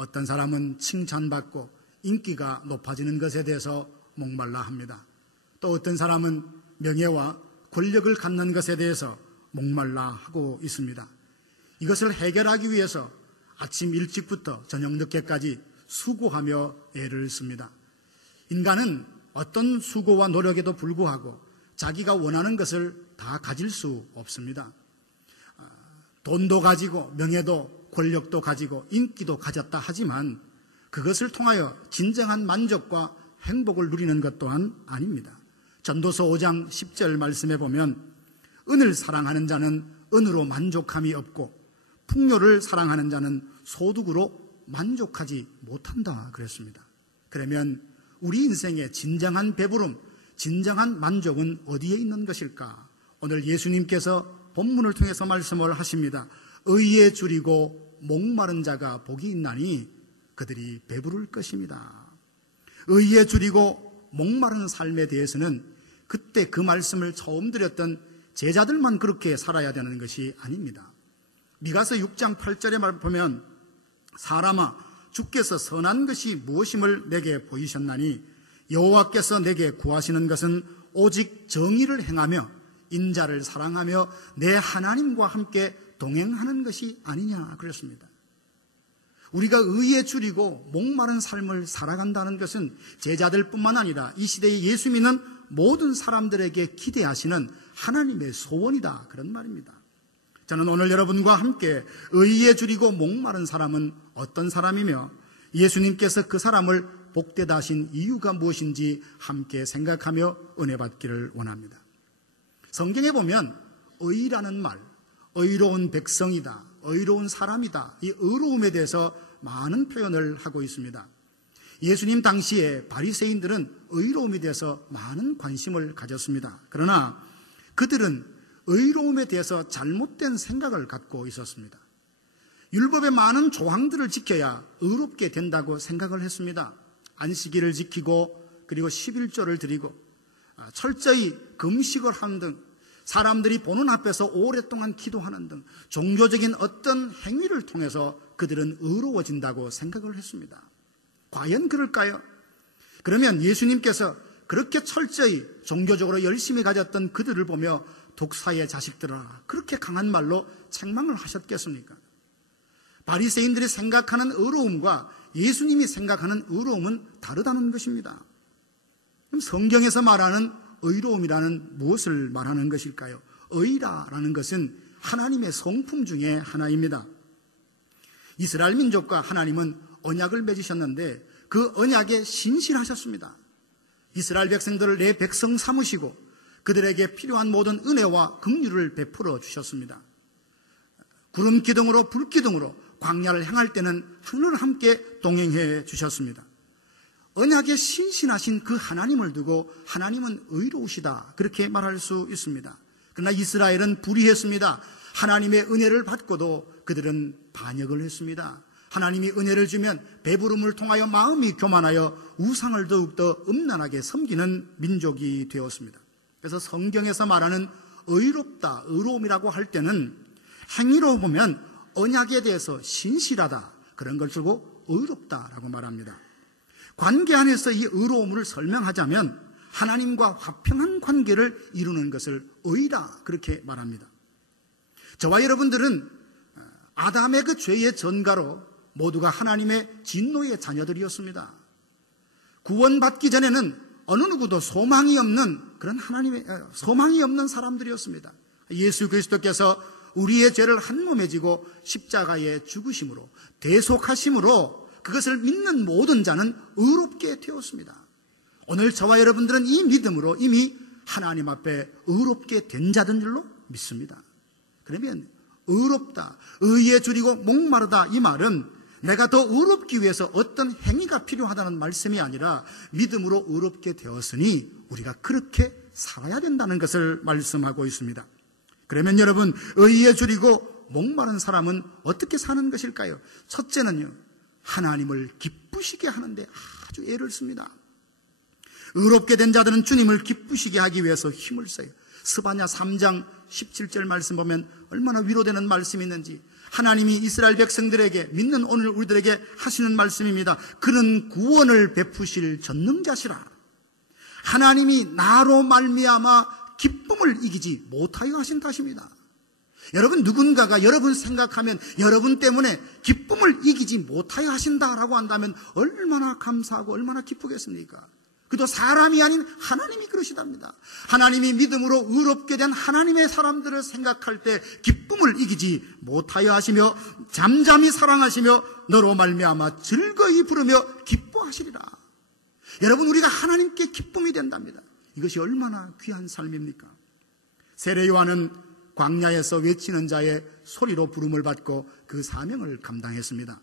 어떤 사람은 칭찬받고 인기가 높아지는 것에 대해서 목말라 합니다. 또 어떤 사람은 명예와 권력을 갖는 것에 대해서 목말라 하고 있습니다. 이것을 해결하기 위해서 아침 일찍부터 저녁 늦게까지 수고하며 애를 씁니다. 인간은 어떤 수고와 노력에도 불구하고 자기가 원하는 것을 다 가질 수 없습니다. 돈도 가지고 명예도 권력도 가지고 인기도 가졌다 하지만 그것을 통하여 진정한 만족과 행복을 누리는 것 또한 아닙니다. 전도서 5장 10절 말씀에 보면 은을 사랑하는 자는 은으로 만족함이 없고 풍요를 사랑하는 자는 소득으로 만족하지 못한다 그랬습니다. 그러면 우리 인생의 진정한 배부름, 진정한 만족은 어디에 있는 것일까? 오늘 예수님께서 본문을 통해서 말씀을 하십니다. 의에 줄이고 목마른 자가 복이 있나니 그들이 배부를 것입니다. 의에 줄이고 목마른 삶에 대해서는 그때 그 말씀을 처음 드렸던 제자들만 그렇게 살아야 되는 것이 아닙니다. 미가서 6장 8절에 보면 사람아 주께서 선한 것이 무엇임을 내게 보이셨나니 여호와께서 내게 구하시는 것은 오직 정의를 행하며 인자를 사랑하며 내 하나님과 함께 동행하는 것이 아니냐 그랬습니다. 우리가 의에 줄이고 목마른 삶을 살아간다는 것은 제자들뿐만 아니라 이 시대에 예수 믿는 모든 사람들에게 기대하시는 하나님의 소원이다 그런 말입니다. 저는 오늘 여러분과 함께 의에 줄이고 목마른 사람은 어떤 사람이며 예수님께서 그 사람을 복되다 하신 이유가 무엇인지 함께 생각하며 은혜 받기를 원합니다. 성경에 보면 의라는 말, 의로운 백성이다, 의로운 사람이다, 이 의로움에 대해서 많은 표현을 하고 있습니다. 예수님 당시에 바리새인들은 의로움에 대해서 많은 관심을 가졌습니다. 그러나 그들은 의로움에 대해서 잘못된 생각을 갖고 있었습니다. 율법의 많은 조항들을 지켜야 의롭게 된다고 생각을 했습니다. 안식일을 지키고 그리고 11조를 드리고 철저히 금식을 하는 등 사람들이 보는 앞에서 오랫동안 기도하는 등 종교적인 어떤 행위를 통해서 그들은 의로워진다고 생각을 했습니다. 과연 그럴까요? 그러면 예수님께서 그렇게 철저히 종교적으로 열심히 가졌던 그들을 보며 독사의 자식들아 그렇게 강한 말로 책망을 하셨겠습니까? 바리새인들이 생각하는 의로움과 예수님이 생각하는 의로움은 다르다는 것입니다. 그럼 성경에서 말하는 의로움이라는 무엇을 말하는 것일까요? 의라는 것은 하나님의 성품 중에 하나입니다. 이스라엘 민족과 하나님은 언약을 맺으셨는데 그 언약에 신실하셨습니다. 이스라엘 백성들을 내 백성 삼으시고 그들에게 필요한 모든 은혜와 긍휼을 베풀어 주셨습니다. 구름 기둥으로 불 기둥으로 광야를 향할 때는 하늘을 함께 동행해 주셨습니다. 언약에 신실하신 그 하나님을 두고 하나님은 의로우시다 그렇게 말할 수 있습니다. 그러나 이스라엘은 불의했습니다. 하나님의 은혜를 받고도 그들은 반역을 했습니다. 하나님이 은혜를 주면 배부름을 통하여 마음이 교만하여 우상을 더욱더 음란하게 섬기는 민족이 되었습니다. 그래서 성경에서 말하는 의롭다, 의로움이라고 할 때는 행위로 보면 언약에 대해서 신실하다 그런 걸 쓰고 의롭다라고 말합니다. 관계 안에서 이 의로움을 설명하자면 하나님과 화평한 관계를 이루는 것을 의라 그렇게 말합니다. 저와 여러분들은 아담의 그 죄의 전가로 모두가 하나님의 진노의 자녀들이었습니다. 구원받기 전에는 어느 누구도 소망이 없는 그런 소망이 없는 사람들이었습니다. 예수 그리스도께서 우리의 죄를 한 몸에 지고 십자가에 죽으심으로 대속하심으로 그것을 믿는 모든 자는 의롭게 되었습니다. 오늘 저와 여러분들은 이 믿음으로 이미 하나님 앞에 의롭게 된 자인 줄로 믿습니다. 그러면 의롭다, 의에 줄이고 목마르다 이 말은 내가 더 의롭기 위해서 어떤 행위가 필요하다는 말씀이 아니라 믿음으로 의롭게 되었으니 우리가 그렇게 살아야 된다는 것을 말씀하고 있습니다. 그러면 여러분, 의에 줄이고 목마른 사람은 어떻게 사는 것일까요? 첫째는요, 하나님을 기쁘시게 하는데 아주 애를 씁니다. 의롭게 된 자들은 주님을 기쁘시게 하기 위해서 힘을 써요. 스바냐 3장 17절 말씀 보면 얼마나 위로되는 말씀이 있는지, 하나님이 이스라엘 백성들에게, 믿는 오늘 우리들에게 하시는 말씀입니다. 그는 구원을 베푸실 전능자시라. 하나님이 나로 말미암아 기쁨을 이기지 못하여 하신다십니다. 여러분, 누군가가 여러분 생각하면 여러분 때문에 기쁨을 이기지 못하여 하신다라고 한다면 얼마나 감사하고 얼마나 기쁘겠습니까? 그도 사람이 아닌 하나님이 그러시답니다. 하나님이 믿음으로 의롭게 된 하나님의 사람들을 생각할 때 기쁨을 이기지 못하여 하시며 잠잠히 사랑하시며 너로 말미암아 즐거이 부르며 기뻐하시리라. 여러분, 우리가 하나님께 기쁨이 된답니다. 이것이 얼마나 귀한 삶입니까? 세례 요한은 광야에서 외치는 자의 소리로 부름을 받고 그 사명을 감당했습니다.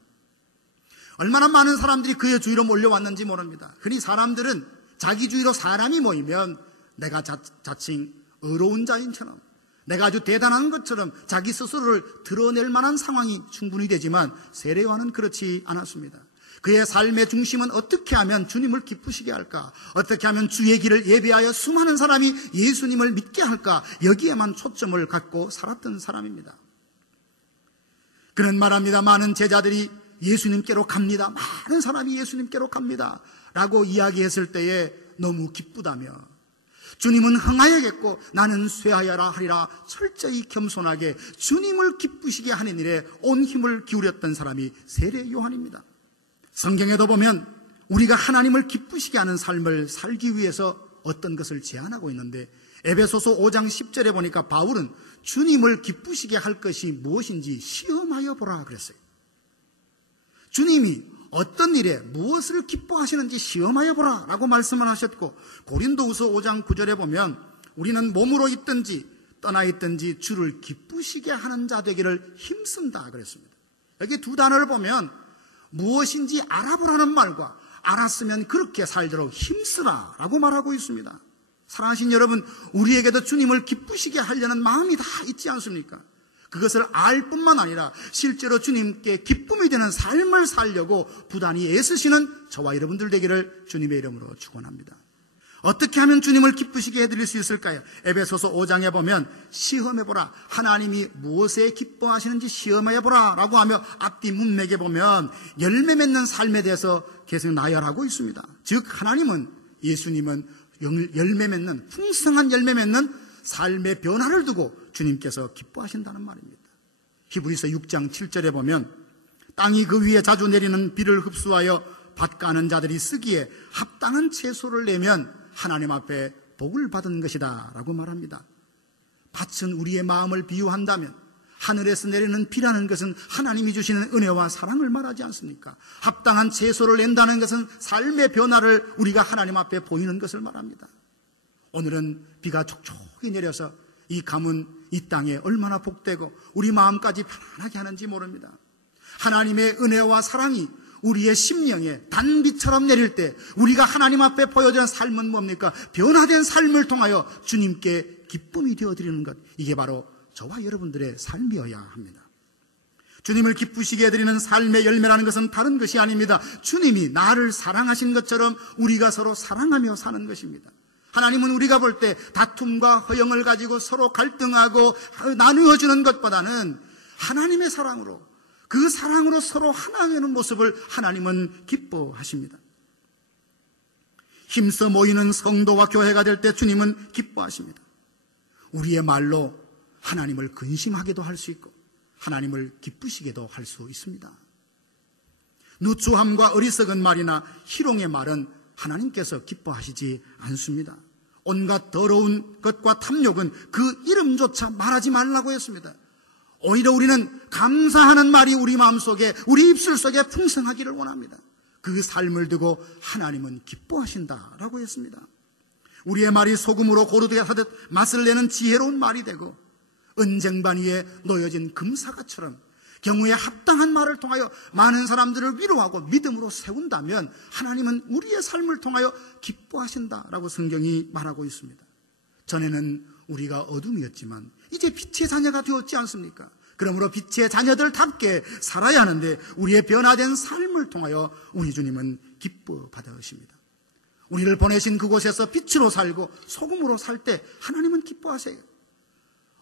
얼마나 많은 사람들이 그의 주위로 몰려왔는지 모릅니다. 흔히 사람들은 자기 주위로 사람이 모이면 내가 자칭 의로운 자인처럼, 내가 아주 대단한 것처럼 자기 스스로를 드러낼 만한 상황이 충분히 되지만 세례 요한은 그렇지 않았습니다. 그의 삶의 중심은 어떻게 하면 주님을 기쁘시게 할까, 어떻게 하면 주의 길을 예배하여 수많은 사람이 예수님을 믿게 할까, 여기에만 초점을 갖고 살았던 사람입니다. 그는 말합니다. 많은 제자들이 예수님께로 갑니다. 많은 사람이 예수님께로 갑니다 라고 이야기했을 때에 너무 기쁘다며, 주님은 흥하여겠고 나는 쇠하여라 하리라 철저히 겸손하게 주님을 기쁘시게 하는 일에 온 힘을 기울였던 사람이 세례 요한입니다. 성경에도 보면 우리가 하나님을 기쁘시게 하는 삶을 살기 위해서 어떤 것을 제안하고 있는데, 에베소서 5장 10절에 보니까 바울은 주님을 기쁘시게 할 것이 무엇인지 시험하여 보라 그랬어요. 주님이 어떤 일에 무엇을 기뻐하시는지 시험하여 보라 라고 말씀을 하셨고, 고린도후서 5장 9절에 보면 우리는 몸으로 있든지 떠나 있든지 주를 기쁘시게 하는 자 되기를 힘쓴다 그랬습니다. 여기 두 단어를 보면 무엇인지 알아보라는 말과 알았으면 그렇게 살도록 힘쓰라 라고 말하고 있습니다. 사랑하신 여러분, 우리에게도 주님을 기쁘시게 하려는 마음이 다 있지 않습니까? 그것을 알 뿐만 아니라 실제로 주님께 기쁨이 되는 삶을 살려고 부단히 애쓰시는 저와 여러분들 되기를 주님의 이름으로 축원합니다. 어떻게 하면 주님을 기쁘시게 해드릴 수 있을까요? 에베소서 5장에 보면 시험해보라, 하나님이 무엇에 기뻐하시는지 시험해보라 라고 하며 앞뒤 문맥에 보면 열매 맺는 삶에 대해서 계속 나열하고 있습니다. 즉 하나님은, 예수님은 열매 맺는, 풍성한 열매 맺는 삶의 변화를 두고 주님께서 기뻐하신다는 말입니다. 히브리서 6장 7절에 보면 땅이 그 위에 자주 내리는 비를 흡수하여 밭 가는 자들이 쓰기에 합당한 채소를 내면 하나님 앞에 복을 받은 것이다 라고 말합니다. 밭은 우리의 마음을 비유한다면 하늘에서 내리는 비라는 것은 하나님이 주시는 은혜와 사랑을 말하지 않습니까? 합당한 채소를 낸다는 것은 삶의 변화를 우리가 하나님 앞에 보이는 것을 말합니다. 오늘은 비가 촉촉히 내려서 이 가문, 이 땅에 얼마나 복되고 우리 마음까지 편안하게 하는지 모릅니다. 하나님의 은혜와 사랑이 우리의 심령에 단비처럼 내릴 때 우리가 하나님 앞에 보여주는 삶은 뭡니까? 변화된 삶을 통하여 주님께 기쁨이 되어드리는 것, 이게 바로 저와 여러분들의 삶이어야 합니다. 주님을 기쁘시게 해드리는 삶의 열매라는 것은 다른 것이 아닙니다. 주님이 나를 사랑하신 것처럼 우리가 서로 사랑하며 사는 것입니다. 하나님은 우리가 볼 때 다툼과 허영을 가지고 서로 갈등하고 나누어주는 것보다는 하나님의 사랑으로, 그 사랑으로 서로 하나 되는 모습을 하나님은 기뻐하십니다. 힘써 모이는 성도와 교회가 될 때 주님은 기뻐하십니다. 우리의 말로 하나님을 근심하게도 할 수 있고 하나님을 기쁘시게도 할 수 있습니다. 누추함과 어리석은 말이나 희롱의 말은 하나님께서 기뻐하시지 않습니다. 온갖 더러운 것과 탐욕은 그 이름조차 말하지 말라고 했습니다. 오히려 우리는 감사하는 말이 우리 마음속에, 우리 입술 속에 풍성하기를 원합니다. 그 삶을 두고 하나님은 기뻐하신다라고 했습니다. 우리의 말이 소금으로 고르게 하듯 맛을 내는 지혜로운 말이 되고 은쟁반 위에 놓여진 금사과처럼 경우에 합당한 말을 통하여 많은 사람들을 위로하고 믿음으로 세운다면 하나님은 우리의 삶을 통하여 기뻐하신다라고 성경이 말하고 있습니다. 전에는 우리가 어둠이었지만 이제 빛의 자녀가 되었지 않습니까? 그러므로 빛의 자녀들답게 살아야 하는데 우리의 변화된 삶을 통하여 우리 주님은 기뻐 받으십니다. 우리를 보내신 그곳에서 빛으로 살고 소금으로 살 때 하나님은 기뻐하세요.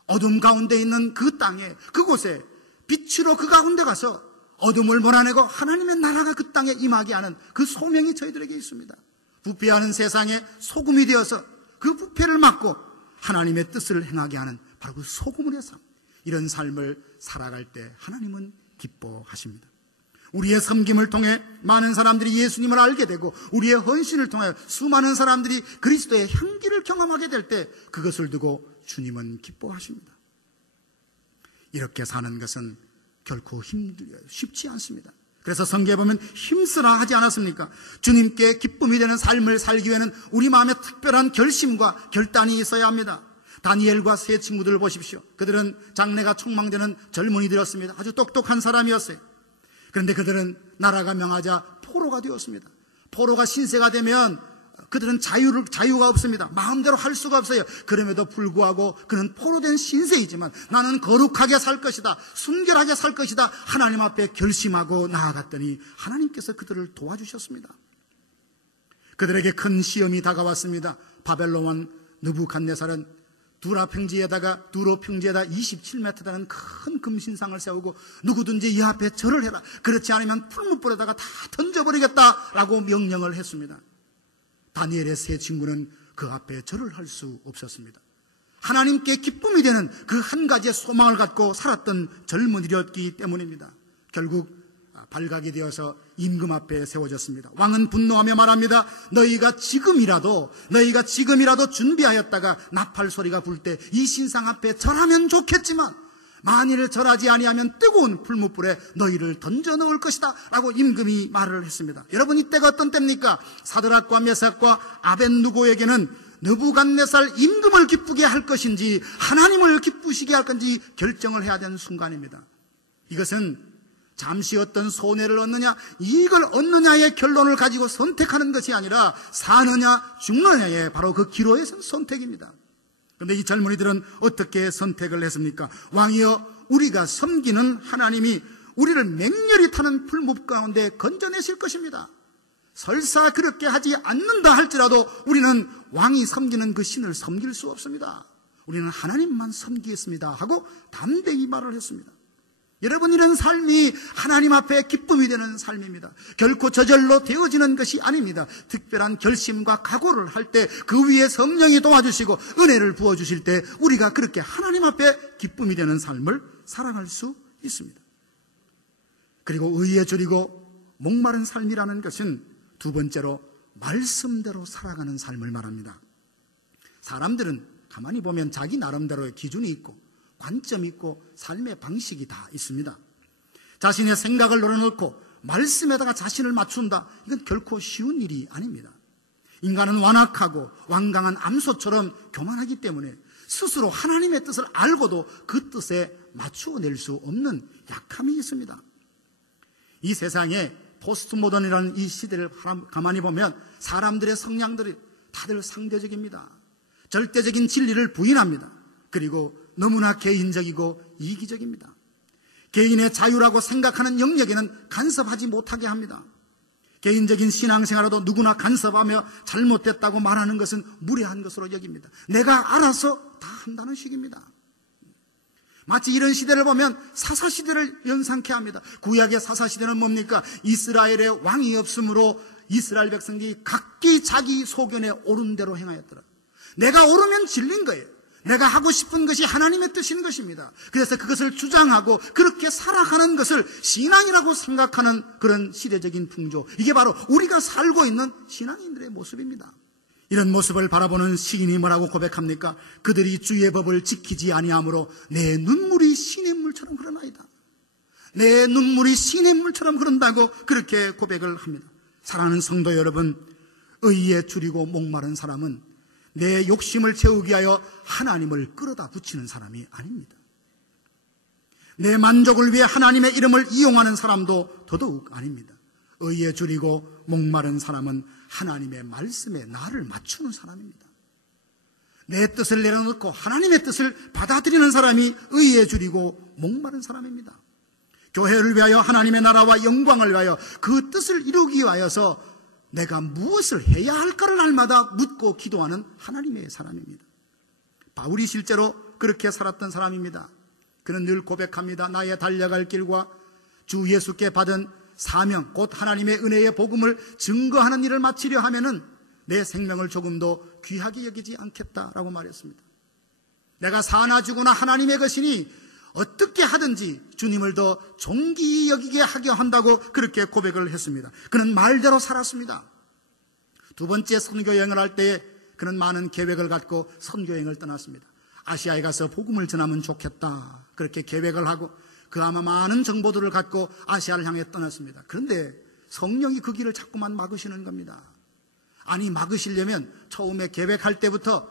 어둠 가운데 있는 그 땅에, 그곳에 빛으로 그 가운데 가서 어둠을 몰아내고 하나님의 나라가 그 땅에 임하게 하는 그 소명이 저희들에게 있습니다. 부패하는 세상에 소금이 되어서 그 부패를 막고 하나님의 뜻을 행하게 하는 바로 그 소금의 삶, 이런 삶을 살아갈 때 하나님은 기뻐하십니다. 우리의 섬김을 통해 많은 사람들이 예수님을 알게 되고 우리의 헌신을 통해 수많은 사람들이 그리스도의 향기를 경험하게 될 때 그것을 두고 주님은 기뻐하십니다. 이렇게 사는 것은 결코 쉽지 않습니다. 그래서 성경에 보면 힘쓰라 하지 않았습니까? 주님께 기쁨이 되는 삶을 살기 위해는 우리 마음에 특별한 결심과 결단이 있어야 합니다. 다니엘과 세 친구들을 보십시오. 그들은 장래가 촉망되는 젊은이들이었습니다. 아주 똑똑한 사람이었어요. 그런데 그들은 나라가 명하자 포로가 되었습니다. 포로가 신세가 되면 그들은 자유가 없습니다. 마음대로 할 수가 없어요. 그럼에도 불구하고 그는 포로된 신세이지만 나는 거룩하게 살 것이다, 순결하게 살 것이다, 하나님 앞에 결심하고 나아갔더니 하나님께서 그들을 도와주셨습니다. 그들에게 큰 시험이 다가왔습니다. 바벨론 왕 느부갓네살은 두로 평지에다 27m 되는 큰 금신상을 세우고 누구든지 이 앞에 절을 해라, 그렇지 않으면 풀무불에다가 다 던져버리겠다라고 명령을 했습니다. 다니엘의 세 친구는 그 앞에 절을 할 수 없었습니다. 하나님께 기쁨이 되는 그 한 가지의 소망을 갖고 살았던 젊은이였기 때문입니다. 결국 발각이 되어서 임금 앞에 세워졌습니다. 왕은 분노하며 말합니다. 너희가 지금이라도 준비하였다가 나팔 소리가 불 때 이 신상 앞에 절하면 좋겠지만 만일 절하지 아니하면 뜨거운 풀무불에 너희를 던져 넣을 것이다 라고 임금이 말을 했습니다. 여러분, 이때가 어떤 때입니까? 사드락과 메삭과 아벳느고에게는 느부갓네살 임금을 기쁘게 할 것인지 하나님을 기쁘시게 할 건지 결정을 해야 되는 순간입니다. 이것은 잠시 어떤 손해를 얻느냐, 이익을 얻느냐의 결론을 가지고 선택하는 것이 아니라 사느냐 죽느냐의 바로 그 기로에 선 선택입니다. 그런데 이 젊은이들은 어떻게 선택을 했습니까? 왕이여, 우리가 섬기는 하나님이 우리를 맹렬히 타는 풀무불 가운데 건져내실 것입니다. 설사 그렇게 하지 않는다 할지라도 우리는 왕이 섬기는 그 신을 섬길 수 없습니다. 우리는 하나님만 섬기겠습니다 하고 담대히 말을 했습니다. 여러분, 이런 삶이 하나님 앞에 기쁨이 되는 삶입니다. 결코 저절로 되어지는 것이 아닙니다. 특별한 결심과 각오를 할 때 그 위에 성령이 도와주시고 은혜를 부어주실 때 우리가 그렇게 하나님 앞에 기쁨이 되는 삶을 살아갈 수 있습니다. 그리고 의에 줄이고 목마른 삶이라는 것은 두 번째로 말씀대로 살아가는 삶을 말합니다. 사람들은 가만히 보면 자기 나름대로의 기준이 있고 관점이 있고 삶의 방식이 다 있습니다. 자신의 생각을 내려놓고 말씀에다가 자신을 맞춘다, 이건 결코 쉬운 일이 아닙니다. 인간은 완악하고 완강한 암소처럼 교만하기 때문에 스스로 하나님의 뜻을 알고도 그 뜻에 맞추어낼 수 없는 약함이 있습니다. 이 세상에 포스트 모던이라는 이 시대를 가만히 보면 사람들의 성향들이 다들 상대적입니다. 절대적인 진리를 부인합니다. 그리고 너무나 개인적이고 이기적입니다. 개인의 자유라고 생각하는 영역에는 간섭하지 못하게 합니다. 개인적인 신앙생활에도 누구나 간섭하며 잘못됐다고 말하는 것은 무례한 것으로 여깁니다. 내가 알아서 다 한다는 식입니다. 마치 이런 시대를 보면 사사시대를 연상케 합니다. 구약의 사사시대는 뭡니까? 이스라엘의 왕이 없으므로 이스라엘 백성들이 각기 자기 소견에 옳은 대로 행하였더라. 내가 옳으면 진리인 거예요. 내가 하고 싶은 것이 하나님의 뜻인 것입니다. 그래서 그것을 주장하고 그렇게 살아가는 것을 신앙이라고 생각하는 그런 시대적인 풍조, 이게 바로 우리가 살고 있는 신앙인들의 모습입니다. 이런 모습을 바라보는 시인이 뭐라고 고백합니까? 그들이 주의 법을 지키지 아니하므로 내 눈물이 시냇물처럼 흐르나이다. 내 눈물이 시냇물처럼 흐른다고 그렇게 고백을 합니다. 사랑하는 성도 여러분, 의에 줄이고 목마른 사람은 내 욕심을 채우기 위하여 하나님을 끌어다 붙이는 사람이 아닙니다. 내 만족을 위해 하나님의 이름을 이용하는 사람도 더더욱 아닙니다. 의에 줄이고 목마른 사람은 하나님의 말씀에 나를 맞추는 사람입니다. 내 뜻을 내려놓고 하나님의 뜻을 받아들이는 사람이 의에 줄이고 목마른 사람입니다. 교회를 위하여 하나님의 나라와 영광을 위하여 그 뜻을 이루기 위하여서 내가 무엇을 해야 할까를 날마다 묻고 기도하는 하나님의 사람입니다. 바울이 실제로 그렇게 살았던 사람입니다. 그는 늘 고백합니다. 나의 달려갈 길과 주 예수께 받은 사명, 곧 하나님의 은혜의 복음을 증거하는 일을 마치려 하면은 내 생명을 조금도 귀하게 여기지 않겠다라고 말했습니다. 내가 사나 죽으나 하나님의 것이니 어떻게 하든지 주님을 더 존귀히 여기게 하게 한다고 그렇게 고백을 했습니다. 그는 말대로 살았습니다. 두 번째 선교여행을 할 때에 그는 많은 계획을 갖고 선교여행을 떠났습니다. 아시아에 가서 복음을 전하면 좋겠다, 그렇게 계획을 하고 그 아마 많은 정보들을 갖고 아시아를 향해 떠났습니다. 그런데 성령이 그 길을 자꾸만 막으시는 겁니다. 아니, 막으시려면 처음에 계획할 때부터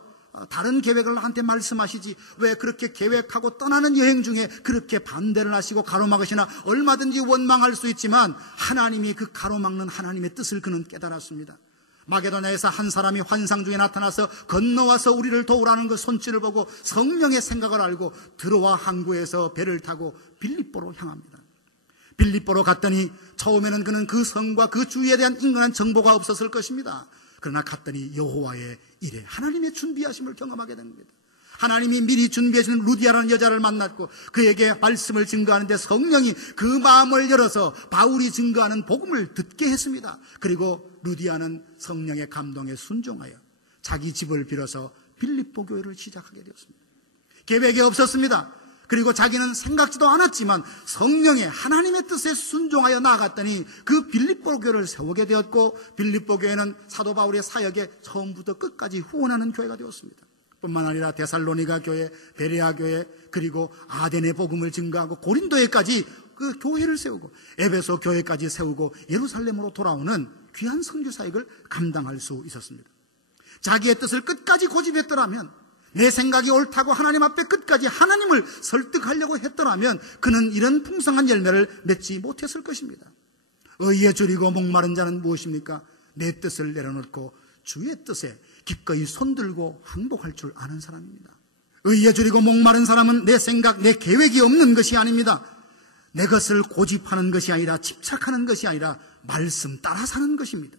다른 계획을 나한테 말씀하시지 왜 그렇게 계획하고 떠나는 여행 중에 그렇게 반대를 하시고 가로막으시나. 얼마든지 원망할 수 있지만 하나님이 그 가로막는 하나님의 뜻을 그는 깨달았습니다. 마게도냐에서 한 사람이 환상 중에 나타나서 건너와서 우리를 도우라는 그 손짓을 보고 성령의 생각을 알고 들어와 항구에서 배를 타고 빌립보로 향합니다. 빌립보로 갔더니 처음에는 그는 그 성과 그 주위에 대한 인근한 정보가 없었을 것입니다. 그러나 갔더니 여호와의 일에 하나님의 준비하심을 경험하게 됩니다. 하나님이 미리 준비해주는 루디아라는 여자를 만났고 그에게 말씀을 증거하는데 성령이 그 마음을 열어서 바울이 증거하는 복음을 듣게 했습니다. 그리고 루디아는 성령의 감동에 순종하여 자기 집을 빌어서 빌립보 교회를 시작하게 되었습니다. 계획이 없었습니다. 그리고 자기는 생각지도 않았지만 성령의 하나님의 뜻에 순종하여 나아갔더니 그 빌립보 교회를 세우게 되었고, 빌립보 교회는 사도 바울의 사역에 처음부터 끝까지 후원하는 교회가 되었습니다. 뿐만 아니라 데살로니가 교회, 베레아 교회, 그리고 아덴의 복음을 증거하고 고린도에까지 그 교회를 세우고 에베소 교회까지 세우고 예루살렘으로 돌아오는 귀한 선교 사역을 감당할 수 있었습니다. 자기의 뜻을 끝까지 고집했더라면, 내 생각이 옳다고 하나님 앞에 끝까지 하나님을 설득하려고 했더라면 그는 이런 풍성한 열매를 맺지 못했을 것입니다. 의에 줄이고 목마른 자는 무엇입니까? 내 뜻을 내려놓고 주의 뜻에 기꺼이 손들고 항복할 줄 아는 사람입니다. 의에 줄이고 목마른 사람은 내 생각, 내 계획이 없는 것이 아닙니다. 내 것을 고집하는 것이 아니라, 집착하는 것이 아니라 말씀 따라 사는 것입니다.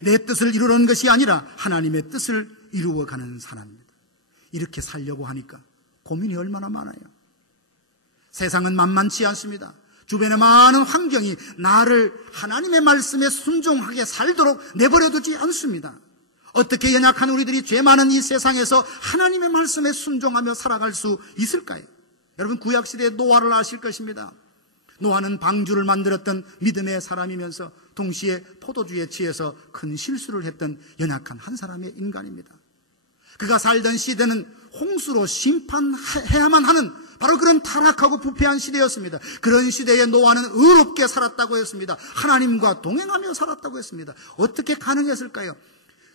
내 뜻을 이루려는 것이 아니라 하나님의 뜻을 이루어가는 사람입니다. 이렇게 살려고 하니까 고민이 얼마나 많아요. 세상은 만만치 않습니다. 주변의 많은 환경이 나를 하나님의 말씀에 순종하게 살도록 내버려두지 않습니다. 어떻게 연약한 우리들이 죄 많은 이 세상에서 하나님의 말씀에 순종하며 살아갈 수 있을까요? 여러분, 구약시대의 노아를 아실 것입니다. 노아는 방주를 만들었던 믿음의 사람이면서 동시에 포도주에 취해서 큰 실수를 했던 연약한 한 사람의 인간입니다. 그가 살던 시대는 홍수로 심판해야만 하는 바로 그런 타락하고 부패한 시대였습니다. 그런 시대에 노아는 의롭게 살았다고 했습니다. 하나님과 동행하며 살았다고 했습니다. 어떻게 가능했을까요?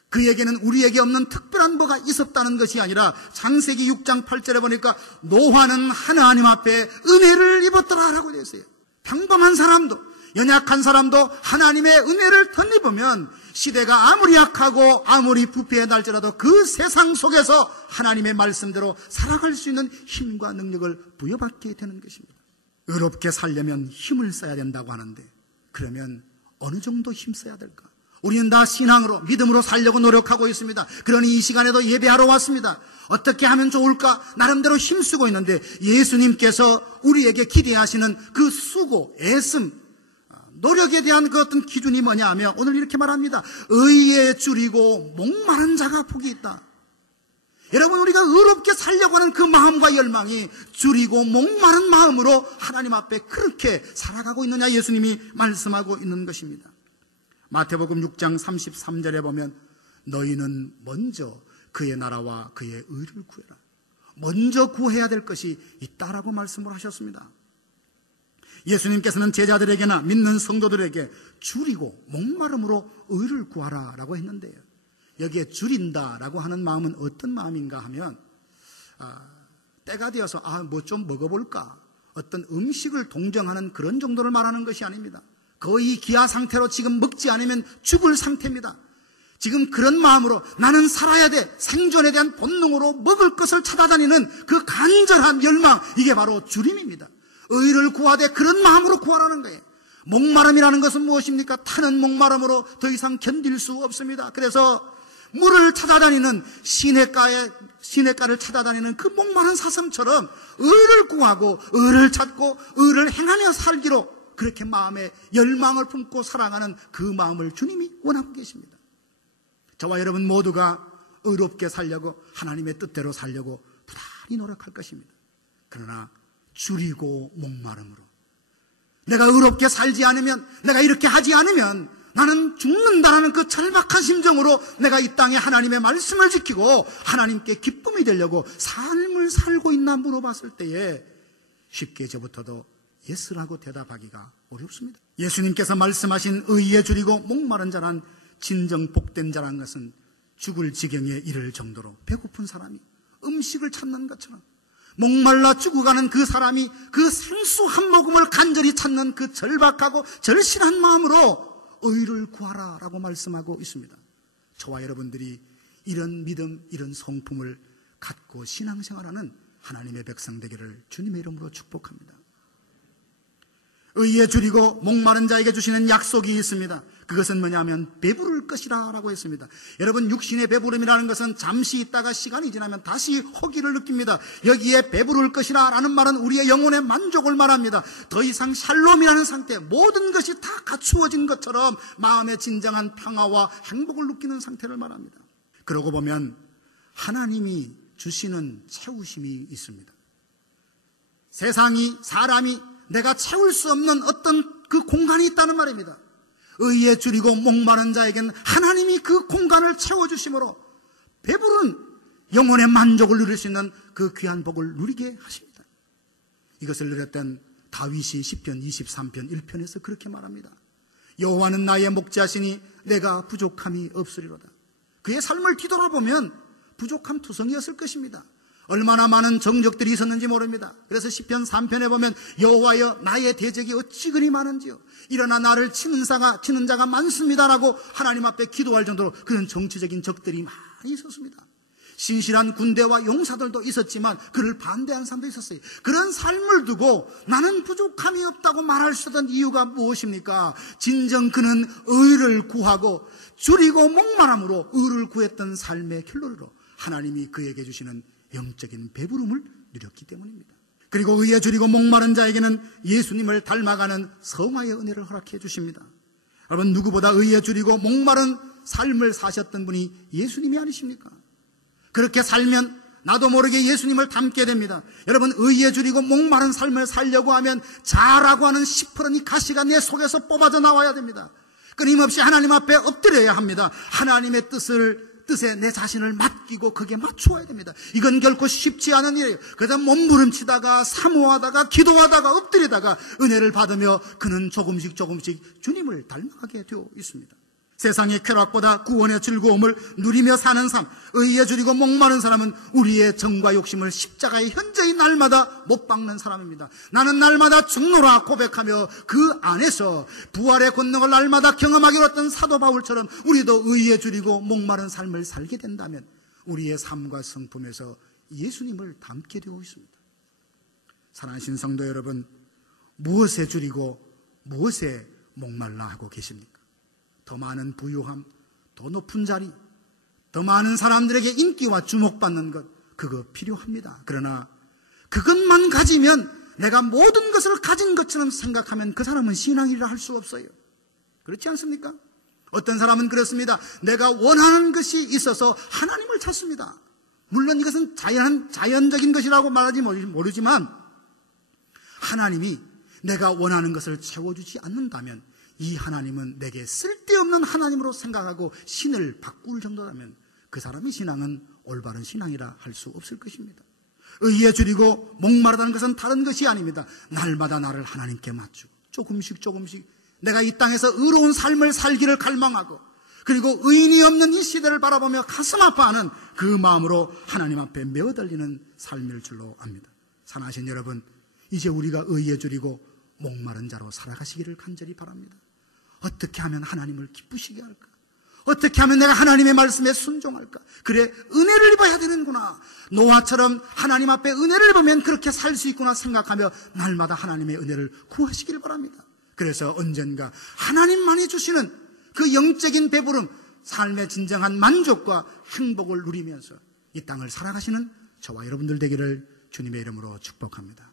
그에게는 우리에게 없는 특별한 뭐가 있었다는 것이 아니라 창세기 6장 8절에 보니까 노아는 하나님 앞에 은혜를 입었더라라고 되어 있어요. 평범한 사람도, 연약한 사람도 하나님의 은혜를 덧입으면 시대가 아무리 약하고 아무리 부패해 날지라도 그 세상 속에서 하나님의 말씀대로 살아갈 수 있는 힘과 능력을 부여받게 되는 것입니다. 의롭게 살려면 힘을 써야 된다고 하는데, 그러면 어느 정도 힘 써야 될까? 우리는 다 신앙으로, 믿음으로 살려고 노력하고 있습니다. 그러니 이 시간에도 예배하러 왔습니다. 어떻게 하면 좋을까? 나름대로 힘쓰고 있는데 예수님께서 우리에게 기대하시는 그 수고, 애씀, 노력에 대한 그 어떤 기준이 뭐냐 하면 오늘 이렇게 말합니다. 의에 줄이고 목마른 자가 복이 있다. 여러분, 우리가 의롭게 살려고 하는 그 마음과 열망이 줄이고 목마른 마음으로 하나님 앞에 그렇게 살아가고 있느냐 예수님이 말씀하고 있는 것입니다. 마태복음 6장 33절에 보면 너희는 먼저 그의 나라와 그의 의를 구해라. 먼저 구해야 될 것이 있다라고 말씀을 하셨습니다. 예수님께서는 제자들에게나 믿는 성도들에게 줄이고 목마름으로 의를 구하라 라고 했는데요, 여기에 줄인다라고 하는 마음은 어떤 마음인가 하면 때가 되어서 뭐 좀 먹어볼까, 어떤 음식을 동정하는 그런 정도를 말하는 것이 아닙니다. 거의 기아 상태로 지금 먹지 않으면 죽을 상태입니다. 지금 그런 마음으로 나는 살아야 돼, 생존에 대한 본능으로 먹을 것을 찾아다니는 그 간절한 열망, 이게 바로 줄임입니다. 의를 구하되 그런 마음으로 구하라는 거예요. 목마름이라는 것은 무엇입니까? 타는 목마름으로 더 이상 견딜 수 없습니다. 그래서 물을 찾아다니는 시냇가를 찾아다니는 그 목마른 사슴처럼 의를 구하고 의를 찾고 의를 행하며 살기로 그렇게 마음에 열망을 품고 사랑하는 그 마음을 주님이 원하고 계십니다. 저와 여러분 모두가 의롭게 살려고 하나님의 뜻대로 살려고 부단히 노력할 것입니다. 그러나 줄이고 목마름으로 내가 의롭게 살지 않으면, 내가 이렇게 하지 않으면 나는 죽는다라는 그 절박한 심정으로 내가 이 땅에 하나님의 말씀을 지키고 하나님께 기쁨이 되려고 삶을 살고 있나 물어봤을 때에 쉽게 저부터도 예스라고 대답하기가 어렵습니다. 예수님께서 말씀하신 의에 줄이고 목마른 자란 진정 복된 자란 것은 죽을 지경에 이를 정도로 배고픈 사람이 음식을 찾는 것처럼 목말라 죽어가는 그 사람이 그 생수 한 모금을 간절히 찾는 그 절박하고 절실한 마음으로 의를 구하라 라고 말씀하고 있습니다. 저와 여러분들이 이런 믿음, 이런 성품을 갖고 신앙생활하는 하나님의 백성 되기를 주님의 이름으로 축복합니다. 의에 줄이고 목마른 자에게 주시는 약속이 있습니다. 그것은 뭐냐면 배부를 것이라 라고 했습니다. 여러분, 육신의 배부름이라는 것은 잠시 있다가 시간이 지나면 다시 허기를 느낍니다. 여기에 배부를 것이라 라는 말은 우리의 영혼의 만족을 말합니다. 더 이상 샬롬이라는 상태, 모든 것이 다 갖추어진 것처럼 마음의 진정한 평화와 행복을 느끼는 상태를 말합니다. 그러고 보면 하나님이 주시는 채우심이 있습니다. 세상이, 사람이 내가 채울 수 없는 어떤 그 공간이 있다는 말입니다. 의에 줄이고 목마른 자에게는 하나님이 그 공간을 채워주심으로 배부른 영혼의 만족을 누릴 수 있는 그 귀한 복을 누리게 하십니다. 이것을 누렸던 다윗이 시편 23편 1편에서 그렇게 말합니다. 여호와는 나의 목자시니 내가 부족함이 없으리로다. 그의 삶을 뒤돌아보면 부족함 투성이었을 것입니다. 얼마나 많은 정적들이 있었는지 모릅니다. 그래서 시편 3편에 보면 여호와여 나의 대적이 어찌 그리 많은지요. 일어나 나를 치는 자가 많습니다라고 하나님 앞에 기도할 정도로 그런 정치적인 적들이 많이 있었습니다. 신실한 군대와 용사들도 있었지만 그를 반대하는 사람도 있었어요. 그런 삶을 두고 나는 부족함이 없다고 말할 수 있던 이유가 무엇입니까? 진정 그는 의를 구하고 줄이고 목마름으로 의를 구했던 삶의 결론으로 하나님이 그에게 주시는 영적인 배부름을 누렸기 때문입니다. 그리고 의에 줄이고 목마른 자에게는 예수님을 닮아가는 성화의 은혜를 허락해 주십니다. 여러분, 누구보다 의에 줄이고 목마른 삶을 사셨던 분이 예수님이 아니십니까? 그렇게 살면 나도 모르게 예수님을 닮게 됩니다. 여러분, 의에 줄이고 목마른 삶을 살려고 하면 자라고 하는 시퍼런이 가시가 내 속에서 뽑아져 나와야 됩니다. 끊임없이 하나님 앞에 엎드려야 합니다. 하나님의 뜻에 내 자신을 맡기고 거기에 맞추어야 됩니다. 이건 결코 쉽지 않은 일이에요. 그래서 몸부림치다가 사모하다가 기도하다가 엎드리다가 은혜를 받으며 그는 조금씩 주님을 닮아가게 되어 있습니다. 세상의 쾌락보다 구원의 즐거움을 누리며 사는 삶, 의에 줄이고 목마른 사람은 우리의 정과 욕심을 십자가의 현재의 날마다 못 박는 사람입니다. 나는 날마다 죽노라 고백하며 그 안에서 부활의 권능을 날마다 경험하기로 했던 사도 바울처럼 우리도 의에 줄이고 목마른 삶을 살게 된다면 우리의 삶과 성품에서 예수님을 닮게 되어 있습니다. 사랑하신 성도 여러분, 무엇에 줄이고 무엇에 목말라 하고 계십니까? 더 많은 부유함, 더 높은 자리, 더 많은 사람들에게 인기와 주목받는 것, 그거 필요합니다. 그러나 그것만 가지면 내가 모든 것을 가진 것처럼 생각하면 그 사람은 신앙이라 할 수 없어요. 그렇지 않습니까? 어떤 사람은 그렇습니다. 내가 원하는 것이 있어서 하나님을 찾습니다. 물론 이것은 자연적인 것이라고 말하지 모르지만 하나님이 내가 원하는 것을 채워주지 않는다면 이 하나님은 내게 쓸데없는 하나님으로 생각하고 신을 바꿀 정도라면 그 사람의 신앙은 올바른 신앙이라 할 수 없을 것입니다. 의에 줄이고 목마르다는 것은 다른 것이 아닙니다. 날마다 나를 하나님께 맞추고 조금씩 내가 이 땅에서 의로운 삶을 살기를 갈망하고 그리고 의인이 없는 이 시대를 바라보며 가슴 아파하는 그 마음으로 하나님 앞에 메어달리는 삶일 줄로 압니다. 사랑하신 여러분, 이제 우리가 의에 줄이고 목마른 자로 살아가시기를 간절히 바랍니다. 어떻게 하면 하나님을 기쁘시게 할까? 어떻게 하면 내가 하나님의 말씀에 순종할까? 그래, 은혜를 입어야 되는구나. 노아처럼 하나님 앞에 은혜를 입으면 그렇게 살 수 있구나 생각하며 날마다 하나님의 은혜를 구하시길 바랍니다. 그래서 언젠가 하나님만이 주시는 그 영적인 배부름, 삶의 진정한 만족과 행복을 누리면서 이 땅을 살아가시는 저와 여러분들 되기를 주님의 이름으로 축복합니다.